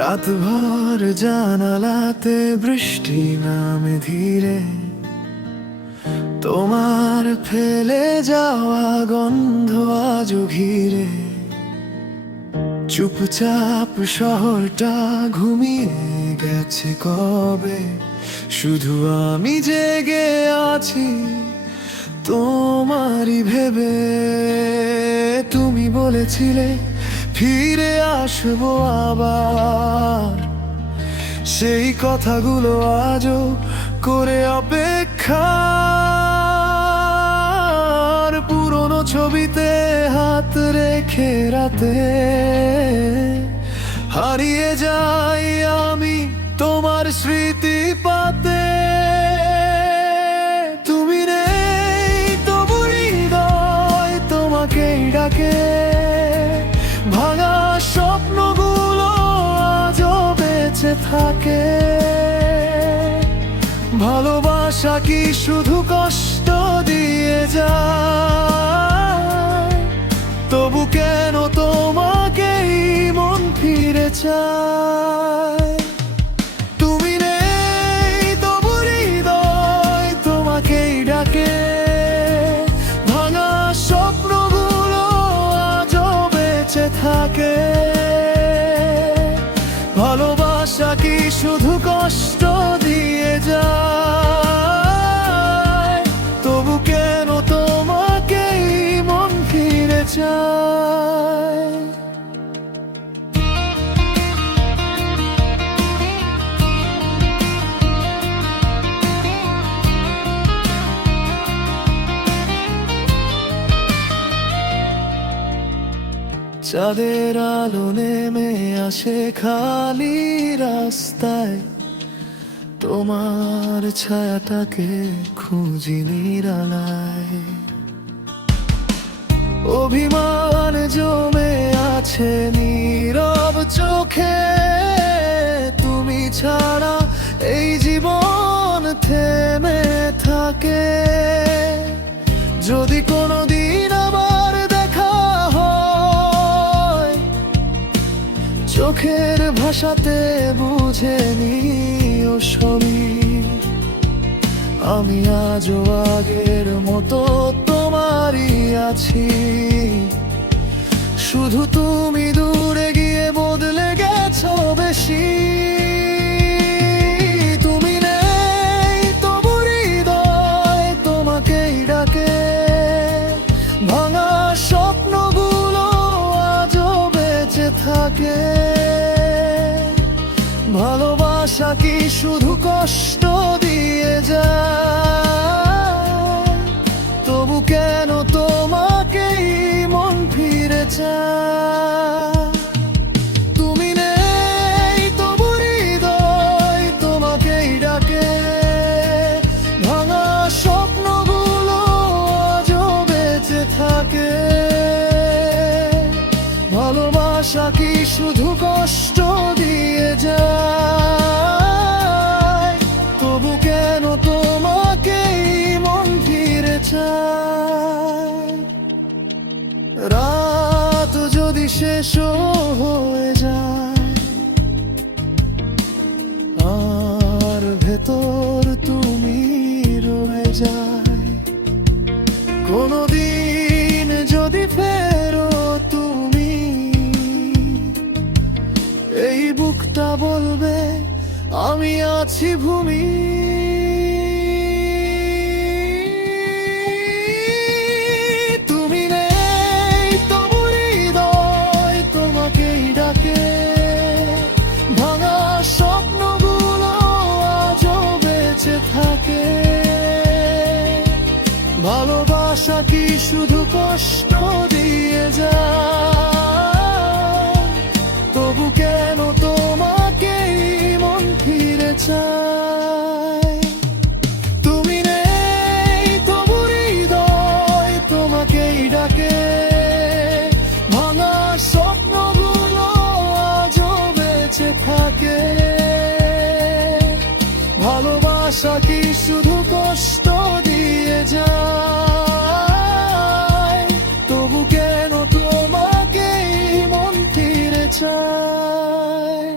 রাতভর জানালাতে বৃষ্টি নামে ধীরে, তোমার ফেলে যাওয়া গন্ধ আজও ঘিরে। চুপচাপ শহরটা ঘুমিয়ে গেছে কবে, শুধু আমি জেগে আছি তোমারই ভেবে। তুমি বলেছিলে ফিরে আসবো আবার, সেই কথাগুলো আজও করে অপেক্ষা। পুরনো ছবিতে হাত রেখে রাতে হারিয়ে যাই আমি তোমার স্মৃতি পাতে। তুমি নেই তবু হৃদয় তোমাকেই ডাকে, ভাঙা স্বপ্নগুলো আজও বেঁচে থাকে। ভালোবাসা কি শুধু কষ্ট দিয়ে যায়, তবু কেন তোমাকেই মন ফিরে চায়। তুমি নেই তবু হৃদয় তোমাকেই ডাকে, ভাঙা স্বপ্নগুলো আজও বেঁচে থাকে। ভালোবাসা কি শুধু কষ্ট দিয়ে যায়, তবু কেন তোমাকেই মন ফিরে চায়। চাঁদের আলো নেমে আসে খালি রাস্তায়, তোমার ছায়াটাকে খুঁজি নিরালায়। অভিমান জমে আছে নীরব চোখে, তুমি ছাড়া এই জীবন থেমে থাকে। যদি কোনোদিন আবার দেখা হয়, চোখের ভাষাতে বুঝে নিও সবই। আমি আজও আগের মতো তোমারই আছি, শুধু তুমি দূরে গিয়ে বদলে গেছো বেশি। তুমি নেই তবু হৃদয় তোমাকেই ডাকে, ভাঙা স্বপ্নগুলো আজও বেঁচে থাকে। ভালোবাসা কি শুধু কষ্ট দিয়ে যায়, তবু কেন তোমাকেই মন ফিরে চায়। তুমি নেই তবু হৃদয় তোমাকেই ডাকে, ভাঙা স্বপ্নগুলো আজও বেঁচে থাকে। ভালোবাসা কি শুধু কষ্ট দিয়ে যায়, তবু কেন তোমাকেই মন ফিরে চায়। রাত যদি শেষ হয়ে যায়, আর ভেতর তুমি রয়ে যায়, কোনদিন যদি ফেরো তুমি, এই বুকটা বলবে আমি আছি ভূমি। তুমি নেই তবু হৃদয় তোমাকেই ডাকে, ভাঙা স্বপ্নগুলো আজও বেঁচে থাকে। ভালোবাসা কি শুধু কষ্ট দিয়ে যায়, তবু কেন তোমাকেই মন ফিরে চায়। তুমি নেই তবু হৃদয় তোমাকেই ডাকে, ভাঙা স্বপ্নগুলো আজও বেঁচে থাকে। ভালোবাসা কি শুধু কষ্ট দিয়ে যায়, তবু কেন তোমাকেই মন ফিরে চায়।